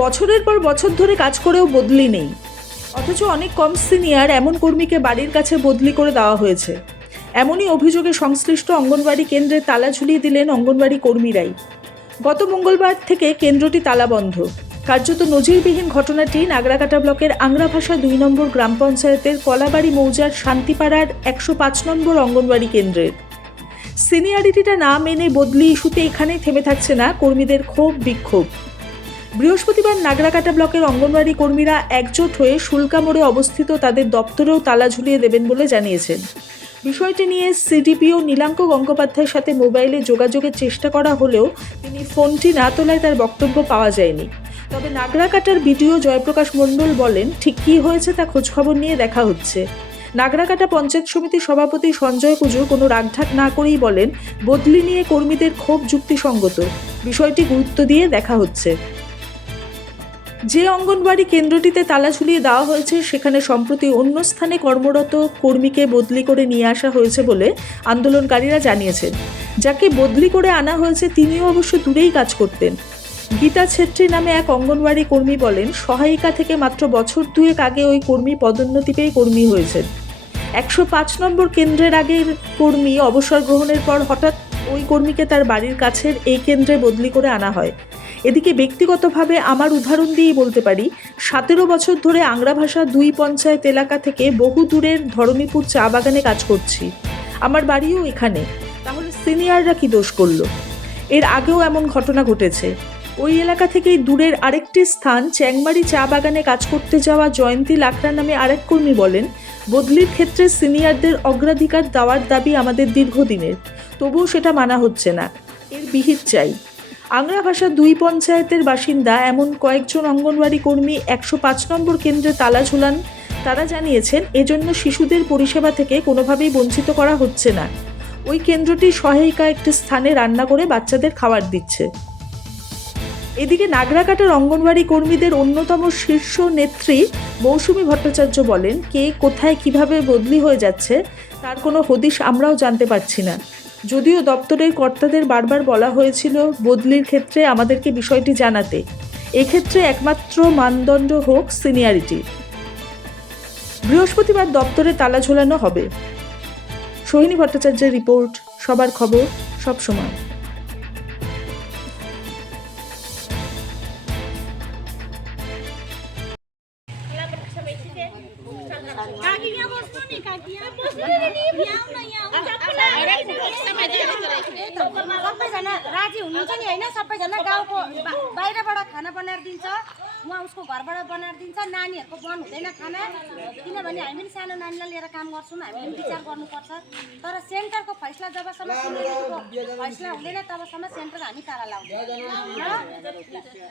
বছরের পর বছর ধরে কাজ করেও বদলি নেই, অথচ অনেক কম সিনিয়র এমন কর্মীকে বাড়ির কাছে বদলি করে দেওয়া হয়েছে। এমনই অভিযোগে সংশ্লিষ্ট অঙ্গনওয়াড়ি কেন্দ্রে তালা ঝুলিয়ে দিলেন অঙ্গনওয়াড়ি কর্মীরাই। গত মঙ্গলবার থেকে কেন্দ্রটি তালাবন্ধ। কার্যত নজিরবিহীন ঘটনাটি নাগরাকাটা ব্লকের আংরাভাষা 2 নম্বর গ্রাম পঞ্চায়েতের কলাবাড়ি মৌজার শান্তিপাড়ার 105 নম্বর অঙ্গনওয়াড়ি কেন্দ্রের। সিনিয়রিটিটা না মেনে বদলি ইস্যুতে এখানেই থেমে থাকছে না কর্মীদের ক্ষোভ বিক্ষোভ। বৃহস্পতিবার নাগরাকাটা ব্লকের অঙ্গনওয়াড়ি কর্মীরা একজোট হয়ে শুল্কা মোড়ে অবস্থিত তাদের দপ্তরেও তালা ঝুলিয়ে দেবেন বলে জানিয়েছেন। বিষয়টি নিয়ে সিডিপিও নীলাঙ্ক গঙ্গোপাধ্যায়ের সাথে মোবাইলে যোগাযোগের চেষ্টা করা হলেও তিনি ফোনটি না তোলায় তার বক্তব্য পাওয়া যায়নি। তবে নাগরাকাটার বিডিও জয়প্রকাশ মণ্ডল বলেন, ঠিক কী হয়েছে তা খোঁজখবর নিয়ে দেখা হচ্ছে। নাগরাকাটা পঞ্চায়েত সমিতির সভাপতি সঞ্জয় কুজু কোনো রাগঢাক না করেই বলেন, বদলি নিয়ে কর্মীদের ক্ষোভ যুক্তিসঙ্গত, বিষয়টি গুরুত্ব দিয়ে দেখা হচ্ছে। যে অঙ্গনওয়াড়ি কেন্দ্রটিতে তালা ঝুলিয়ে দেওয়া হয়েছে সেখানে সম্প্রতি অন্য স্থানে কর্মরত কর্মীকে বদলি করে নিয়ে আসা হয়েছে বলে আন্দোলনকারীরা জানিয়েছেন। যাকে বদলি করে আনা হয়েছে তিনিও অবশ্য দূরেই কাজ করতেন। গীতা ছেত্রী নামে এক অঙ্গনওয়াড়ি কর্মী বলেন, সহায়িকা থেকে মাত্র বছর 2 আগে ওই কর্মী পদোন্নতি পেয়ে কর্মী হয়েছেন। 105 নম্বর কেন্দ্রের আগের কর্মী অবসর গ্রহণের পর হঠাৎ ওই কর্মীকে তার বাড়ির কাছের এই কেন্দ্রে বদলি করে আনা হয়। এদিকে ব্যক্তিগতভাবে আমার উদাহরণ দিয়েই বলতে পারি, 17 বছর ধরে আংরাভাষা 2 পঞ্চায়েত এলাকা থেকে বহু দূরের ধরণীপুর চা বাগানে কাজ করছি। আমার বাড়িও এখানে। তাহলে সিনিয়ররা কি দোষ করলো? এর আগেও এমন ঘটনা ঘটেছে। ওই এলাকা থেকেই দূরের আরেকটি স্থান চ্যাংমারি চা বাগানে কাজ করতে যাওয়া জয়ন্তী লাকড়া নামে আরেক কর্মী বলেন, বদলির ক্ষেত্রে সিনিয়রদের অগ্রাধিকার দেওয়ার দাবি আমাদের দীর্ঘদিনের, তবুও সেটা মানা হচ্ছে না। এর বিহিত চাই। আংরাভাষা 2 পঞ্চায়েতের বাসিন্দা এমন কয়েকজন অঙ্গনওয়াড়ি কর্মী 105 নম্বর কেন্দ্রে তালা ঝুলান। তারা জানিয়েছেন, এজন্য শিশুদের পরিষেবা থেকে কোনোভাবেই বঞ্চিত করা হচ্ছে না। ওই কেন্দ্রটি সহায়িকা একটি স্থানে রান্না করে বাচ্চাদের খাবার দিচ্ছে। এদিকে নাগরাকাটার অঙ্গনওয়াড়ি কর্মীদের অন্যতম শীর্ষ নেত্রী মৌসুমী ভট্টাচার্য বলেন, কে কোথায় কিভাবে বদলি হয়ে যাচ্ছে তার কোনো হদিশ আমরাও জানতে পারছি না। যদিও দপ্তরের কর্তাদের বারবার বলা হয়েছিল বদলির ক্ষেত্রে আমাদেরকে বিষয়টি জানাতে। এক্ষেত্রে একমাত্র মানদণ্ড হোক সিনিয়রিটি। বৃহস্পতিবার দপ্তরে তালা ঝোলানো হবে। সোহিনী ভট্টাচার্যের রিপোর্ট, সবার খবর, সব সময়। राजी हुनुहुन्छ नि हैन, सबैजना गाउँको बाहिरबाट खाना बनाएर दिन्छ, उहाँ उसको घरबाट बनाएर दिन्छ। नानीहरूको बन हुँदैन खाना, किनभने हामी पनि सानो नानीलाई लिएर काम गर्छौँ, हामीले पनि विचार गर्नुपर्छ। तर सेन्टरको फैसला जबसम्म फैसला हुँदैन तबसम्म सेन्टर हामी ताला लाउँदैन।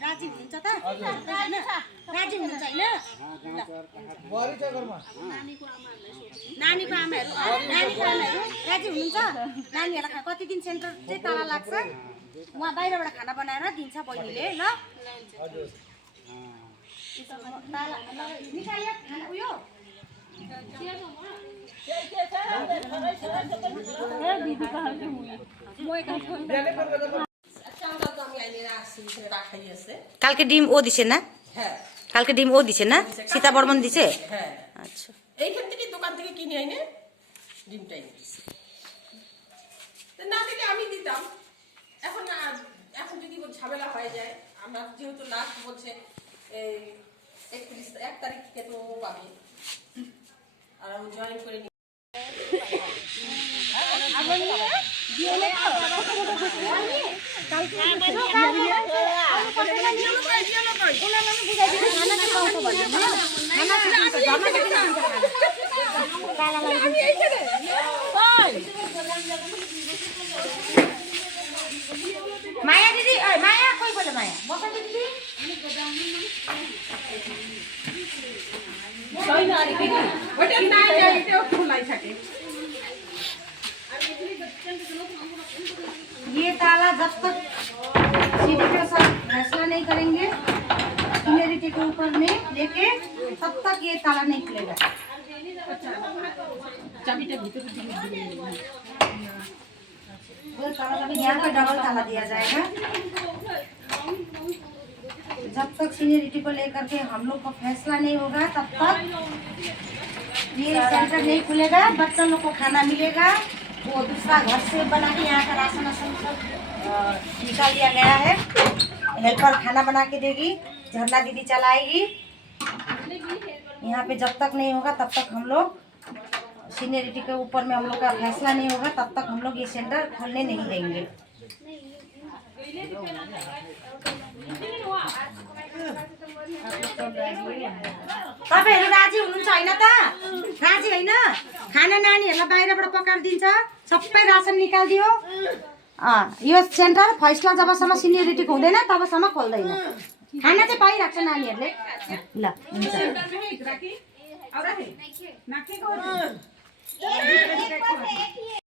राजी हुनुहुन्छ त? राजी हुनुहुन्छ हैन? नानीको आमाहरू राजी हुनुहुन्छ? नानीहरूलाई कति दिन सेन्टर चाहिँ ताला लाग्छ, उहाँ बाहिरबाट खाना बनाएर दिन्छ बहिनीले। ल निकाल्यो खाना उयो কালকে ডিম ও দিছে না? হ্যাঁ, কালকে ডিম ও দিছে না? সীতা বর্মন দিছে? হ্যাঁ, আচ্ছা, এইখান থেকে দোকান থেকে কিনে এনে ডিমটা এনে দিছি। না দিলে আমি দিতাম। এখন যদি ঝামেলা হয়ে যায়, আমরা যেহেতু লাস্ট বলছে 1 তারিখ থেকে তো পাবে, আর আমি জয়েন করে নি। माया दिदी, माया कोही बोले माया बस दिदी ওটা না যায়, এটাও খোলাই থাকে। ये ताला जब तक सीडीपीओ साहब फैसला नहीं करेंगे सीनियरिटी के ऊपर में लेके, तब तक ये ताला नहीं खुलेगा। চাবিটা ভিতরে यहाँ पे डबल ताला दिया जाएगा। जब तक सीनियरिटी को लेकर के हम लोग का फैसला नहीं होगा तब तक ये सेंटर नहीं खुलेगा। बच्चा लोग को खाना मिलेगा, वो दूसरा घर से बना के यहाँ का राशन वाशन सब निकाल दिया गया है। हेल्पर खाना बना के देगी, झरना दीदी चलाएगी। यहाँ पे जब तक नहीं होगा तब तक हम लोग सीनियरिटी के ऊपर में हम लोग का फैसला नहीं होगा तब तक हम लोग ये सेंटर खोलने नहीं देंगे। तपाईँहरू राजी हुनुहुन्छ होइन त? राजी होइन? खाना नानीहरूलाई बाहिरबाट पकाएर दिन्छ, सबै रासन निकालिदियो। यो सेन्टर फैसला जबसम्म सिनियरिटीको हुँदैन तबसम्म खोल्दैन। खाना चाहिँ पाइरहेको छ नानीहरूले। ल हुन्छ।